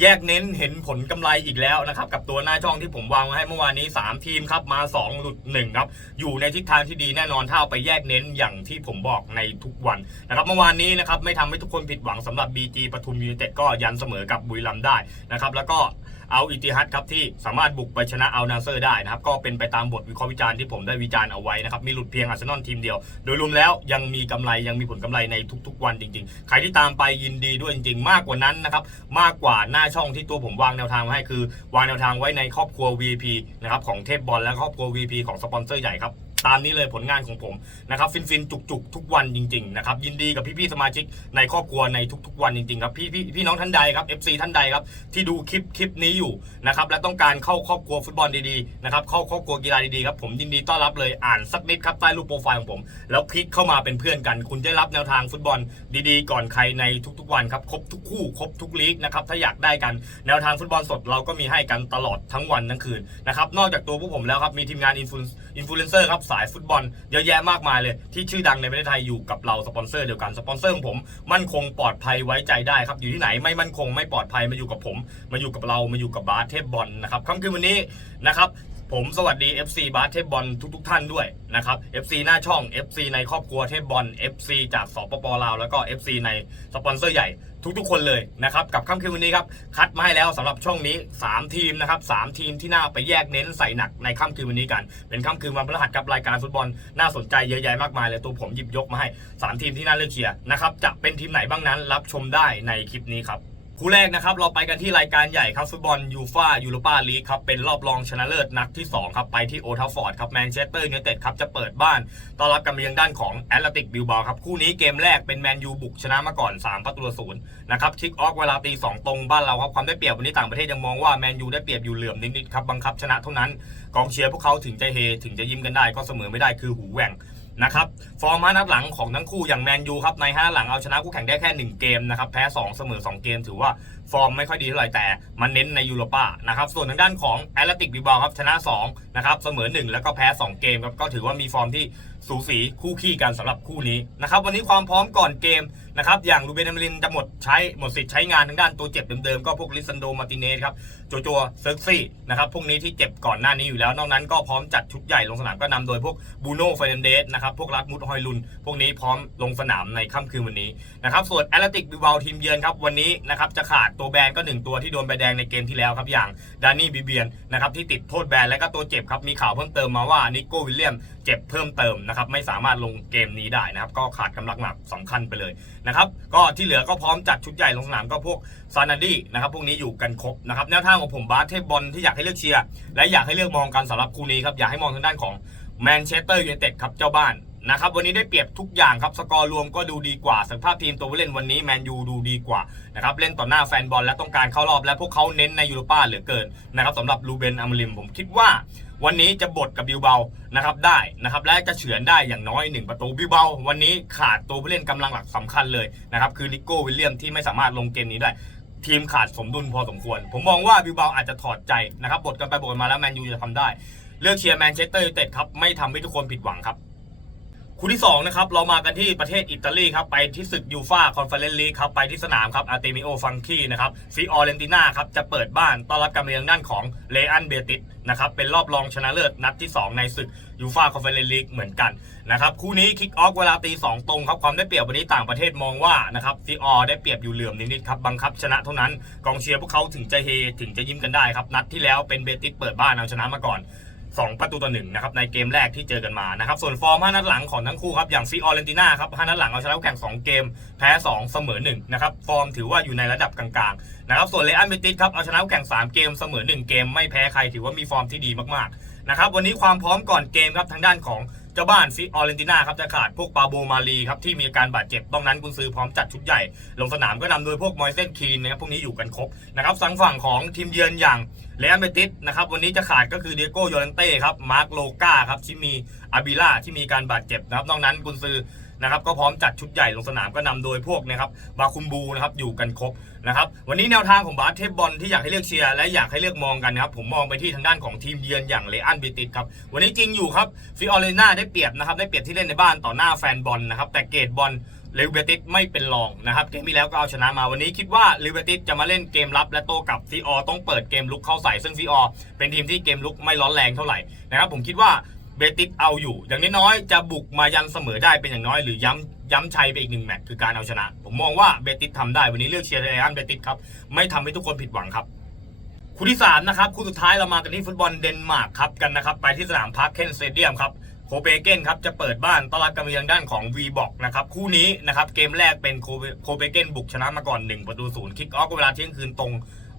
แยกเน้นเห็นผลกำไรอีกแล้วนะครับ กับตัวหน้าช่องที่ผมวางไว้ให้เมื่อวานนี้ 3 ทีมครับมา 2 หลุด1ครับอยู่ในทิศทางที่ดีแน่นอนถ้าเอาไปแยกเน้นอย่างที่ผมบอกในทุกวันนะครับเมื่อวานนี้นะครับไม่ทำให้ทุกคนผิดหวังสำหรับ BG ปทุมยูเนเต็ดก็ยันเสมอกับบุรีรัมย์ได้นะครับแล้วก็ เอาอิติฮัดครับที่สามารถบุกไปชนะเอานาเซอร์ได้นะครับก็เป็นไปตามบทวิเคราะห์วิจารณ์ที่ผมได้วิจารณ์เอาไว้นะครับมีหลุดเพียงอาร์เซนอลทีมเดียว โดยรวมแล้วยังมีกำไรยังมีผลกำไรในทุก ๆ วันจริง ๆ ใครที่ตามไปยินดีด้วยจริง ๆ มากกว่านั้นนะครับมากกว่าหน้าช่องที่ตัวผมวางแนวทางให้คือ วางแนวทางไว้ในครอบครัว V.P. นะครับของเทพบอลและครอบครัว V.P. ของสปอนเซอร์ใหญ่ครับ ตามนี้เลยผลงานของผมนะครับฟินฟินจุกจุกๆ ทุกวันจริงๆนะครับยินดีกับพี่ๆสมาชิกในครอบครัวในทุก ๆ วันจริงๆครับพี่พี่พี่น้องท่านใดครับ FC ท่านใดครับที่ดูคลิปคลิปนี้อยู่นะครับและต้องการเข้าครอบครัวฟุตบอลดีๆนะครับเข้าครอบครัวกีฬาดีๆครับผมยินดีต้อนรับเลยอ่านสักนิดครับใต้รูปโปรไฟล์ของผม แล้วคลิกเข้ามาเป็นเพื่อนกัน คุณได้รับแนวทางฟุตบอลดีๆ ก่อนใครในทุก ๆ วันครับครบทุกคู่ครบทุกลีกนะครับถ้าอยากได้กันแนวทางฟุตบอลสดเราก็มีให้กันตลอดทั้งวันทั้งคืนนะครับนอกจากตัวพวกผมแล้วครับมีทีมงานอินฟลูอินฟลูเอนเซอร์ครับสายฟุตบอลเยอะแยะมากมายเลย ที่ชื่อดังในประเทศไทยอยู่กับเราสปอนเซอร์เดียวกันสปอนเซอร์ของผมมั่นคงปลอดภัยไว้ใจได้ครับอยู่ที่ไหนไม่มั่นคงไม่ปลอดภัยมาอยู่กับผม มาอยู่กับเรามาอยู่กับบาสเทพบอลนะครับค่ำคืนวันนี้นะครับผมสวัสดี FC บาสเทพบอลทุกๆท่านด้วยนะครับ FC หน้าช่อง FC ในครอบครัวเทพบอล FC จากสปปลาวแล้วก็ FC ในสปอนเซอร์ใหญ่ ทุกๆ คนเลยนะครับกับค่ำคืนวันนี้ครับคัดมาให้แล้วสำหรับช่องนี้ 3 ทีมนะครับ3ทีมที่น่าไปแยกเน้นใส่หนักในค่ำคืนวันนี้กัน เป็นค่ำคืนวันพฤหัสกับรายการฟุตบอลน่าสนใจเยอะแยะมากมายเลยตัวผมหยิบยกมาให้ 3 ทีมที่น่าเลือกเชียร์นะครับจะเป็นทีมไหนบ้างนั้นรับชมได้ในคลิปนี้ครับ คู่แรกนะครับเราไปกันที่รายการใหญ่ครับฟุตบอลยูฟายูโรปาลีกครับเป็นรอบรองชนะเลิศนัดที่2ครับไปที่โอทัฟฟอร์ดครับแมนเชสเตอร์ยูไนเต็ดครับจะเปิดบ้านต้อนรับกันไปยังด้านของแอตเลติกบิลบาครับคู่นี้เกมแรกเป็นแมนยูบุกชนะมาก่อน 3 ประตูศูนย์นะครับคิกออฟเวลาตี2ตรงบ้านเราครับความได้เปรียบวันนี้ต่างประเทศยังมองว่าแมนยูได้เปรียบอยู่เหลื่อมนิดๆครับบังคับชนะเท่านั้นกองเชียร์พวกเขาถึงจะเฮถึงจะยิ้มกันได้ก็เสมอไม่ได้คือหูแหว่ง นะครับฟอร์มห้านัดหลังของทั้งคู่อย่างแมนยูครับในห้านัดหลังเอาชนะคู่แข่งได้แค่ 1 เกมนะครับแพ้ 2 เสมอ 2 เกม ถือว่าฟอร์มไม่ค่อยดีเท่าไหร่แต่มันเน้นในยูโรป้านะครับส่วนทางด้านของแอตเลติกบิบาครับชนะ2นะครับเสมอ 1 แล้วก็แพ้ 2 เกมครับก็ถือว่ามีฟอร์มที่สูสีคู่ขี้กันสำหรับคู่นี้นะครับวันนี้ความพร้อมก่อนเกมนะครับอย่างลูเบนอมรินจะหมดใช้หมดสิทธิ์ใช้งานทางด้านตัวเจ็บเดิมๆก็พวกลิซันโดมาร์ติเนสครับ จโจเซิร์กซี่นะครับพวกนี้ที่เจ็บก่อนหน้านี้อยู่แล้ว นอกนั้นก็พร้อมจัดชุดใหญ่ลงสนามก็นำโดยพวกบูโน่เฟรนเดสนะครับพวกรัดมุดฮอยลุน พวกนี้พร้อมลงสนามในค่ำคืนวันนี้นะครับส่วนแอตเลติกบิวาทีมเยือนครับวันนี้นะครับจะขาดตัวแบนก็หนึ่งตัวที่โดนใบแดงในเกมที่แล้วครับอย่างดานนี่บิเบียนนะครับที่ติดโทษแบนและก็ตัวเจ็บครับมีข่าวเพิ่มเติมมาว่านิโก้วิลเลียมเจ็บเพิ่มเติมนะครับไม่สามารถลงเกมนี้ได้นะครับก็ขาดกำลังหลักสำคัญไปเลยนะครับก็ที่เหลือก็พร้อมจัดชุดใหญ่ลงสนามก็พวกซานาดี้นะครับพวกนี้อยู่กันครบนะครับแนวทางของผมบาสเทพบอลที่อยากให้เลือกเชียร์และอยากให้เลือกมองกันสำหรับคู่นี้ครับอยากให้มองทางด้านของแมนเชสเตอร์ยูไนเต็ดครับเจ้าบ้านนะครับวันนี้ได้เปรียบทุกอย่างครับสกอร์รวมก็ดูดีกว่าสภาพทีมตัวผู้เล่นวันนี้แมนยูดูดีกว่านะครับเล่นต่อหน้าแฟนบอลและต้องการเข้ารอบและพวกเขาเน้นในยูโรป้าเหลือเกินนะครับสำหรับลูเบนอมริมผมคิดว่า วันนี้จะบดกับบิวเบานะครับได้นะครับและจะเฉือนได้อย่างน้อย 1 ประตูบิวเบาวันนี้ขาดตัวผู้เล่นกำลังหลักสำคัญเลยนะครับคือลิโก้วิลเลียมที่ไม่สามารถลงเกมนี้ได้ ทีมขาดสมดุลพอสมควร ผมมองว่าบิวบาอาจจะถอดใจนะครับบทกันไปบทกันมาแล้วแมนยูจะทำได้ เลือกเชียร์แมนเชสเตอร์ยูไนเต็ดครับไม่ทำให้ทุกคนผิดหวังครับ คู่ที่2นะครับเรามากันที่ประเทศอิตาลีครับไปที่ศึกยูฟาคอนเฟอเรนซ์ลีกครับไปที่สนามครับอาร์เตมิโอฟังคีนะครับฟิออเรนติน่าครับจะเปิดบ้านต้อนรับการมาเยือนด้านของเลอันเบติสนะครับเป็นรอบรองชนะเลิศนัดที่ 2 ในศึกยูฟาคอนเฟอเรนซ์ลีกเหมือนกันนะครับคู่นี้คิกออฟเวลาตี2ตรงครับความได้เปรียบวันนี้ต่างประเทศมองว่านะครับฟิออได้เปรียบอยู่เหลื่อมนิดๆครับบังคับชนะเท่านั้นกองเชียร์พวกเขาถึงจะเฮถึงจะยิ้มกันได้ครับนัดที่แล้วเป็นเบติสเปิดบ้านเอาชนะมาก่อน 2 ประตูต่อหนึ่งนะครับในเกมแรกที่เจอกันมานะครับส่วนฟอร์ม5นัดหลังของทั้งคู่ครับอย่างซีออเรนติน่าครับ5นัดหลังเอาชนะแข่ง 2 เกม แพ้ 2 เสมอ1นะครับฟอร์มถือว่าอยู่ในระดับกลางๆนะครับส่วนเลอันเบติสครับเอาชนะแข่ง 3 เกมเสมอ 1 เกมไม่แพ้ใครถือว่ามีฟอร์มที่ดีมากๆนะครับวันนี้ความพร้อมก่อนเกมครับทางด้านของ เจ้าบ้านฟิออเรนติน่าครับจะขาดพวกปาโบมาลีครับที่มีอาการบาดเจ็บต้องนั้นกุนซือพร้อมจัดชุดใหญ่ ลงสนามก็นำโดยพวกมอยเซนคีนนะครับพวกนี้อยู่กันครบนะครับสังฝั่งของทีมเยือนอย่างเลอันเบติสนะครับวันนี้จะขาดก็คือเดโก้โยลันเต้ครับมาร์คโลกาครับที่มีอาบิล่าที่มีการบาดเจ็บนะครับนอกนั้นกุนซือ นะครับก็พร้อมจัดชุดใหญ่ลงสนามก็นำโดยพวกนะครับบาคุมบูนะครับอยู่กันครบนะครับวันนี้แนวทางของบาสเทพบอลที่อยากให้เลือกเชียร์และอยากให้เลือกมองกันนะครับผมมองไปที่ทางด้านของทีมเยือนอย่างเลอันเบติสครับวันนี้จริงอยู่ครับฟิออเรน่าได้เปรียบนะครับได้เปรียบที่เล่นในบ้านต่อหน้าแฟนบอลนะครับแต่เกรดบอลเลเวติสไม่เป็นรองนะครับเกมที่แล้วก็เอาชนะมาวันนี้คิดว่าเลเวติสจะมาเล่นเกมรับและโต้กลับซีออต้องเปิดเกมลุกเข้าใส่ซึ่งซีออเป็นทีมที่เกมลุกไม่ร้อนแรงเท่าไหร่นะครับผมคิดว่า เบติสเอาอยู่ อย่างน้อยๆจะบุกมายันเสมอได้เป็นอย่างน้อยหรือย้ำย้ำชัยไปอีกหนึ่งแมตช์คือการเอาชนะ ผมมองว่าเบติสทำได้วันนี้เลือกเชียร์ไรอันเบติสครับไม่ทำให้ทุกคนผิดหวังครับคู่ที่3นะครับคู่สุดท้ายเรามากันที่ฟุตบอลเดนมาร์กครับกันนะครับไปที่สนามพาร์คเคนสเตเดียมครับโคเปเกนครับจะเปิดบ้านต้อนรับการเยือนด้านของ v ีบอกนะครับคู่นี้นะครับเกมแรกเป็นโคเปโคเปเกนบุกชนะมาก่อน 1 ประตูศูนย์คิกออฟเวลาเที่ยงคืนตรง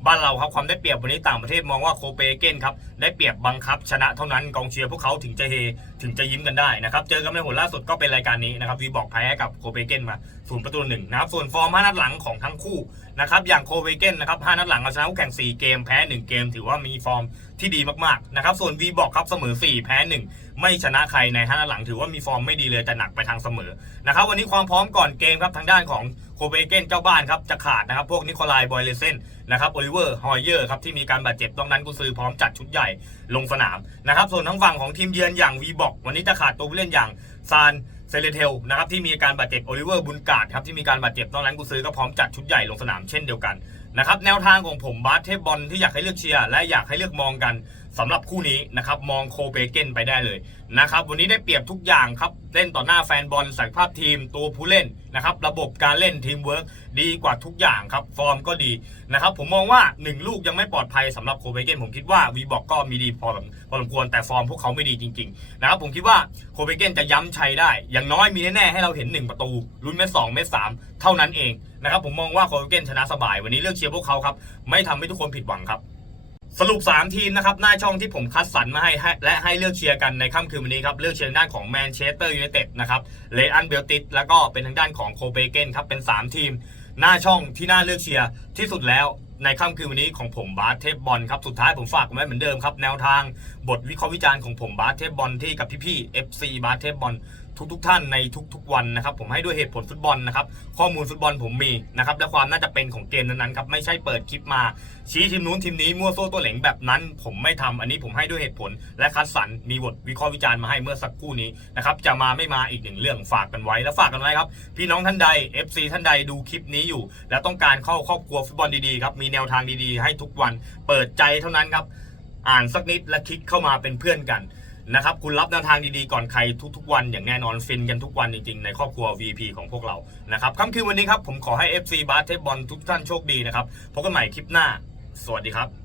บ้านเราครับความได้เปรียบวันนี้ต่างประเทศมองว่าโคเปเกนครับได้เปรียบบังคับชนะเท่านั้นกองเชียร์พวกเขาถึงจะเฮถึงจะยิ้มกันได้นะครับเจอกันในผลล่าสุดก็เป็นรายการนี้นะครับวีบอกแพ้กับโคเปเกนมาศูนย์ประตูหนึ่งนะครับส่วนฟอร์มห้านัดหลังของทั้งคู่นะครับอย่างโคเปเกนนะครับห้านัดหลังเอาชนะคู่แข่ง4เกมแพ้ 1 เกม ถือว่ามีฟอร์มที่ดีมากๆนะครับส่วนวีบอกครับเสมอ 4 แพ้ 1 ไม่ชนะใครในห้านัดหลังถือว่ามีฟอร์มไม่ดีเลยแต่หนักไปทางเสมอนะครับวันนี้ความพร้อมก่อนเกมครับทางด้านของโคเปเกนเจ้าบ้านครับจะขาดนะครับพวกนิโคลายบอยเลเซน นะครับโอลิเวอร์ฮอยเยอร์ครับที่มีการบาดเจ็บตรงนั้นกุซือพร้อมจัดชุดใหญ่ลงสนามนะครับส่วนทั้งฝั่งของทีมเยือนอย่างวีบอกวันนี้จะขาดตัวผู้เล่นอย่างซานเซเลเทลนะครับที่มีอาการบาดเจ็บโอลิเวอร์บุนกาดครับที่มีการบาดเจ็บตอนนั้นกุซือก็พร้อมจัดชุดใหญ่ลงสนามเช่นเดียวกันนะครับแนวทางของผมบาสเทบอลที่อยากให้เลือกเชียร์และอยากให้เลือกมองกัน สำหรับคู่นี้นะครับมองโคเปเกนไปได้เลยนะครับวันนี้ได้เปรียบทุกอย่างครับเล่นต่อหน้าแฟนบอลศักยภาพทีมตัวผู้เล่นนะครับระบบการเล่นทีมเวิร์กดีกว่าทุกอย่างครับฟอร์มก็ดีนะครับผมมองว่า 1 ลูกยังไม่ปลอดภัยสำหรับโคเปเกนผมคิดว่าวีบอกก็มีดีพอสมพอสมควรแต่ฟอร์มพวกเขาไม่ดีจริงๆนะครับผมคิดว่าโคเปเกนจะย้ำชัยได้ อย่างน้อยมีแน่ๆให้เราเห็น 1 ประตูลุ้นเม็ดสองเม็ดสามเท่านั้นเองนะครับผมมองว่าโคเปเกนชนะสบาย วันนี้เลือกเชียร์พวกเขาครับไม่ทำให้ทุกคนผิดหวังครับ สรุป 3 ทีมนะครับ หน้าช่องที่ผมคัดสรรมาให้ให้ และให้เลือกเชียร์กันในค่ำคืนวันนี้ครับ เลือกเชียร์ด้านของแมนเชสเตอร์ยูไนเต็ดนะครับเลอันเบลติสแล้วก็เป็นทางด้านของโคเปเกนครับ เป็น 3 ทีม หน้าช่องที่น่าเลือกเชียร์ที่สุดแล้วในค่ำคืนวันนี้ของผมบาสเทพบอลครับ สุดท้ายผมฝากไว้เหมือนเดิมครับ แนวทางบทวิเคราะห์วิจารณ์ของผมบาสเทพบอลที่กับพี่ๆ FC บาสเทพบอล ทุกๆทท่านในทุกๆวันนะครับผมให้ด้วยเหตุผลฟุตบอลนะครับข้อมูลฟุตบอลผมมีนะครับและความน่าจะเป็นของเกมนั้นๆครับไม่ใช่เปิดคลิปมา ชี้ทีมนู้นทีมนี้มั่วโซ่ตัวเหลงแบบนั้น ผมไม่ทำอันนี้ผมให้ด้วยเหตุผล และคัดสรรมีบทวิเคราะห์วิจารณ์มาให้เมื่อสักครู่นี้นะครับจะมาไม่มาอีกหนึ่งเรื่องฝากกันไว้แล้วฝากกันไว้ครับพี่น้องท่านใด FC ท่านใดดูคลิปนี้อยู่ แล้วต้องการเข้าครอบครัวฟุตบอลดีๆครับมีแนวทางดีๆ ให้ทุกวันเปิดใจเท่านั้นครับอ่านสักนิดและคลิกเข้ามาเป็นเพื่อนกัน นะครับคุณรับแนวทางดีๆก่อนใครทุกๆวันอย่างแน่นอนฟินกันทุกวันจริงๆในครอบครัว VP ของพวกเรานะครับค่ำคืนวันนี้ครับผมขอให้ FC บาสเทบอลทุกท่านโชคดีนะครับพบกันใหม่คลิปหน้า สวัสดีครับ